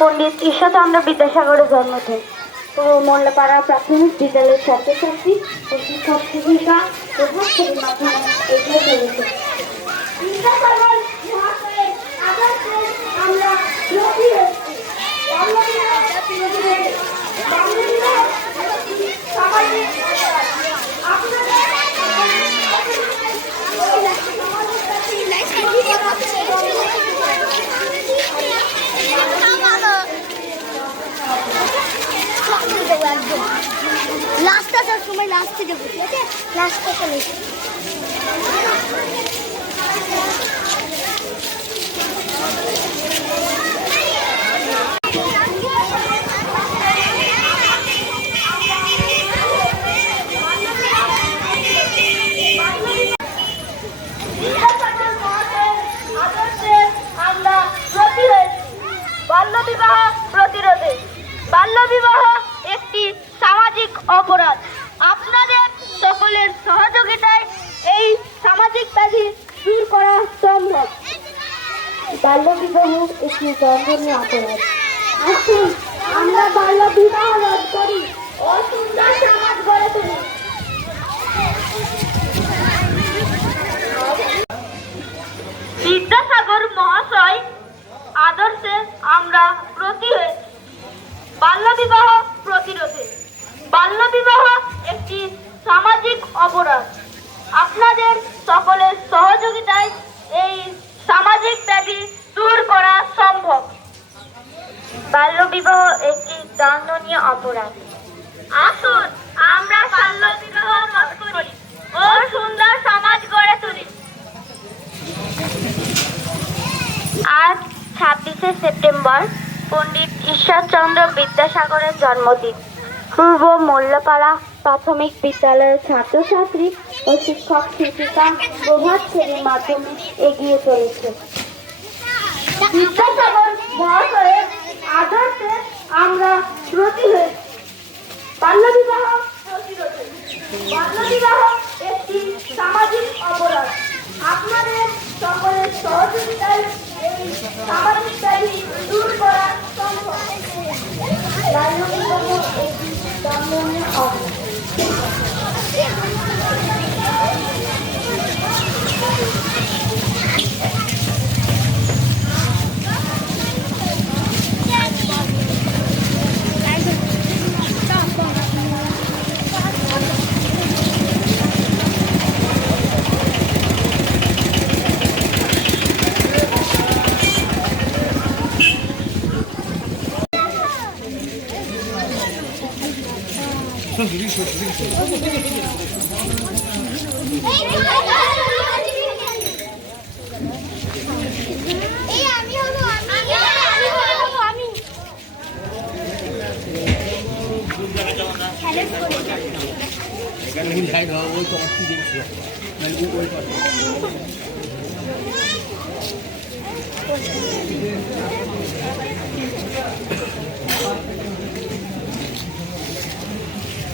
পণ্ডিত ঈশ্বরচন্দ্র বিদ্যাসাগরের জন্মদিন তো মোল্লাপাড়া প্রাথমিক বিদ্যালয়ের ছাত্রছাত্রী ও শিক্ষক শিক্ষিকা প্রভাব এগিয়ে চলেছে বিদ্যাসাগর মহাশয়ের আদর্শে আমরা ব্রতী হচ্ছি। বাল্যবিবাহ প্রতিরোধে, বাল্যবিবাহ একটি সামাজিক অপরাধ। আপনাদের লাস্ট আসার সময় লাস্টে যাব ঠিক আছে? লাস্টে চলে বাল্যবিবাহ একটি অপরাধ। আসুন, আমরা বাল্যবিবাহ রোধ করি। সমাজ গড়ে তুলি। বিদ্যাসাগর মহাশয় আদর্শে আমরা প্রতি হয়েছি বাল্যবিবাহ প্রতিরোধে। বাল্যবিবাহ একটি সামাজিক অপরাধ। আপনাদের সকলের সহযোগিতায় এই সামাজিক ব্যাধি দূর করা সম্ভব। বাল্যবিবাহ একটি দণ্ডনীয় অপরাধ। আসুন, আমরা বাল্যবিবাহ রোধ করি ও সুন্দর সমাজ গড়ে তুলি। আজ ছাব্বিশে সেপ্টেম্বর, পণ্ডিত ঈশ্বরচন্দ্র বিদ্যাসাগরের জন্মদিন। পূর্ব মোল্লাপাড়া প্রাথমিক বিদ্যালয়ের ছাত্রছাত্রী ও শিক্ষক শিক্ষিকা প্রভাত শ্রেণির মাধ্যমে এগিয়ে চলেছে বিদ্যাসাগর মহাশয়ের আদর্শে আমরা ব্রতী হয়ে বাল্যবিবাহ প্রতিরোধে বাল্যবিবাহ একটি সামাজিক অপরাধ। আপনাদের সকলের সহযোগিতায় এই সামাজিক ব্যাধি দূর করা সম্ভব বাল্যবিবাহ একটি দণ্ডনীয় অপরাধ এই আমি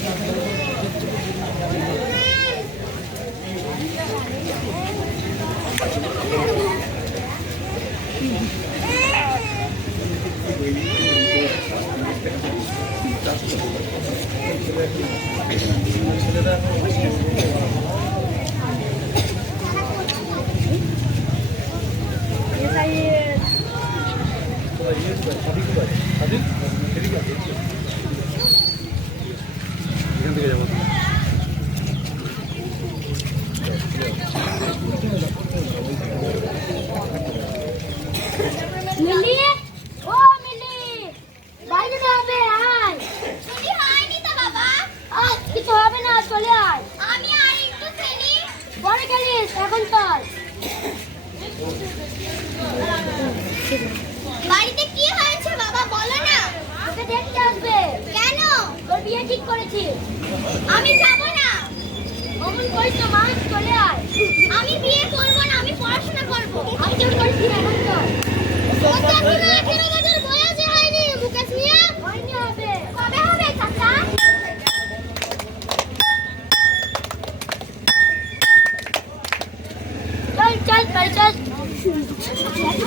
Thank you.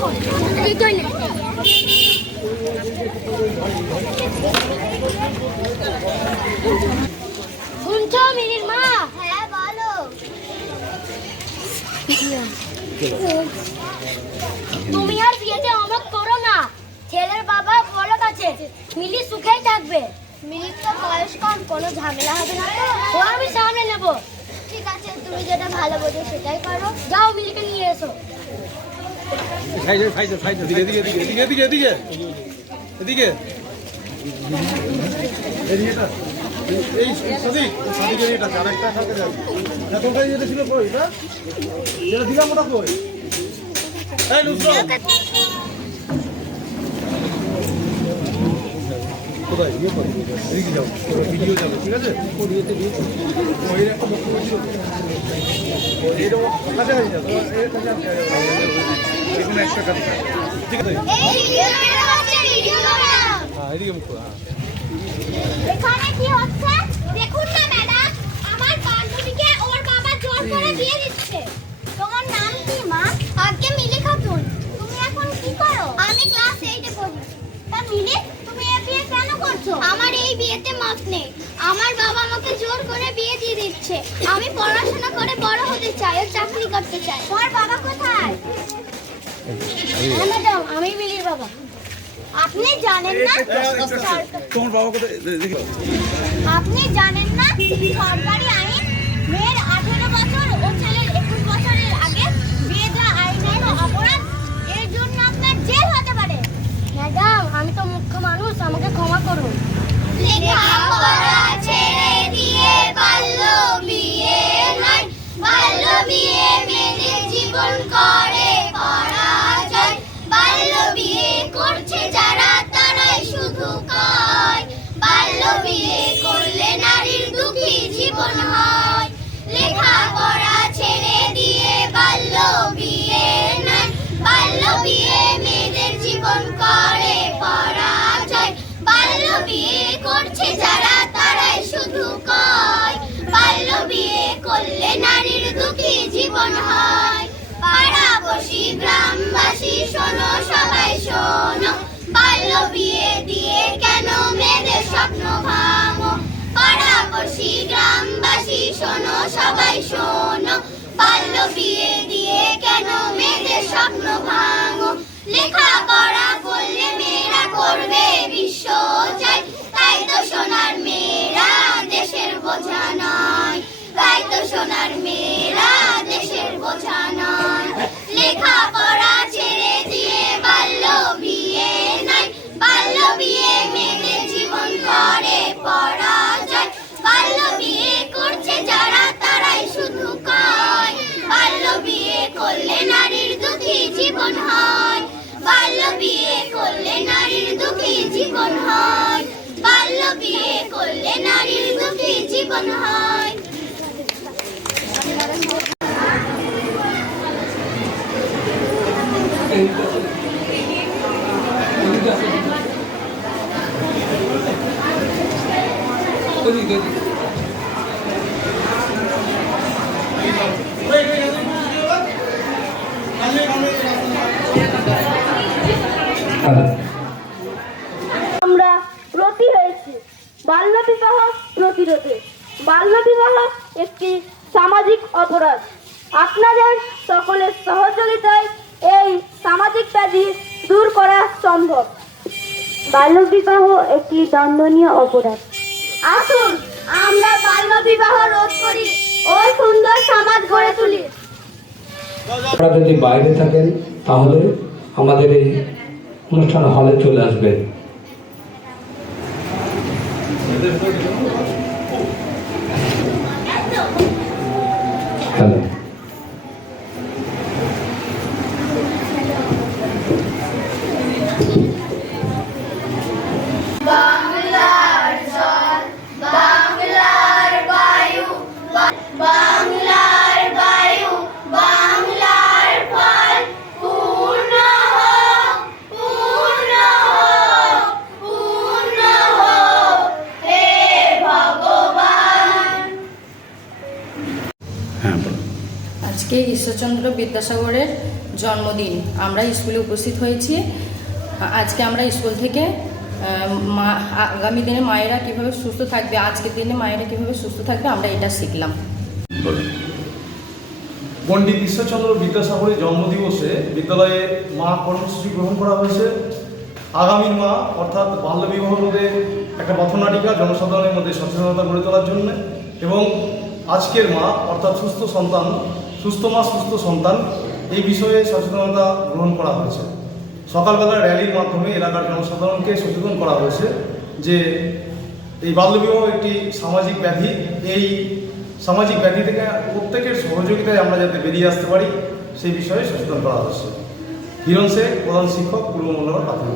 হ্যাঁ, তুমি আর বিয়েতে অমত করো না। ছেলের বাবা বলো আছে মিলি সুখেই থাকবে। মিলির তো বয়স কম, কোনো ঝামেলা হবে না তো। আমি সামনে নেব। ঠিক আছে, তুমি যেটা ভালো বোঝো সেটাই করো। যাও মিলিকে নিয়ে এসো। এই সাদিক সাদিকের এটা আরেকটা কালকে যাবে। ঠিক আছে? এখানে একটা কাছে ঠিক আছে এদিকে মুখ এখানে কি হচ্ছে দেখুন না ম্যাডাম আমার বান্ধবীকে ওর বাবা জোর করে বিয়ে দিচ্ছে তোমার নাম কি মা আগে মিলি খাতুন তুমি এখন কি করো আমি ক্লাস 8 এ পড়ি তা মিলি তুমি এই বিয়ে কেন করছ আমার এই বিয়েতে মত নেই। আমার বাবা আমাকে জোর করে বিয়ে দিয়ে দিচ্ছে। আমি পড়াশোনা করে বড় হতে চাই ও চাকরি করতে চাই। তোমার বাবা কোথায়? আমি মিলির বাবা। আপনি জানেন না? তোমার বাবা কোথায়? আপনি জানেন না? সরকারি আইন মেয়ের আঠেরো করলে নারীর দুঃখী জীবন হয়। পাড়াবসী গ্রামবাসী, শোনো, সবাই শোনো। বাল্য বিয়ে দিয়ে কেন মেয়েদের স্বপ্ন ভাঙো? পাড়াবসী গ্রামবাসী, শোনো সবাই, শোনো। বাল্য বিয়ে দিয়ে কেন মেয়েদের স্বপ্ন ভাঙো? লেখাপড়া করলে মেয়েরা করবে বিশ্ব চাই তাই তো সোনার মেয়েরা দেশের বোঝা নয়। তাই তো সোনার মেয়েরা দেশের বোঝা নয়। লেখাপড়া জীবন হয়। বাল্য বিয়ে করলে নারীর দুঃখী জীবন হয়। বাল্য বিয়ে করলে নারীর দুঃখী জীবন হয়। আমরা ব্রতী হয়েছি বাল্যবিবাহ প্রতিরোধে। বাল্যবিবাহ একটি সামাজিক অপরাধ। আপনাদের সকলের সহযোগিতায় এই সামাজিক ব্যাধি দূর করা সম্ভব। বাল্যবিবাহ একটি দণ্ডনীয় অপরাধ। আসুন, আমরা বাল্যবিবাহ রোধ করি। ও সুন্দর সমাজ গড়ে তুলি। আপনারা যদি বাইরে থাকেন, তাহলে আমাদের এই অনুষ্ঠান হলে চলে আসবে। হ্যালো ঈশ্বরচন্দ্র বিদ্যাসাগরের জন্মদিন। আমরা স্কুলে উপস্থিত হয়েছি। আজকে আমরা স্কুল থেকে মা আগামী দিনে মায়েরা কীভাবে সুস্থ থাকবে আজকের দিনে মায়েরা কীভাবে সুস্থ থাকবে আমরা এটা শিখলাম। পণ্ডিত ঈশ্বরচন্দ্র বিদ্যাসাগরের জন্মদিবসে বিদ্যালয়ে মা কর্মসূচি গ্রহণ করা হয়েছে। আগামীর মা অর্থাৎ বাল্যবিবাহ রোধে একটা পথনাটিকা জনসাধারণের মধ্যে সচেতনতা গড়ে তোলার জন্য এবং আজকের মা অর্থাৎ সুস্থ সন্তান সুস্থ মা, সুস্থ সন্তান, এই বিষয়ে সচেতনতা গ্রহণ করা হয়েছে। সকালবেলা র্যালির মাধ্যমে এলাকার জনসাধারণকে সচেতন করা হয়েছে যে এই বাল্যবিবাহ একটি সামাজিক ব্যাধি। এই সামাজিক ব্যাধি থেকে প্রত্যেকের সহযোগিতায় আমরা যাতে বেরিয়ে আসতে পারি, সেই বিষয়ে সচেতন করা হচ্ছে। হিরণ শেখ প্রধান শিক্ষক, পূর্ব মল্লার প্রাথমিক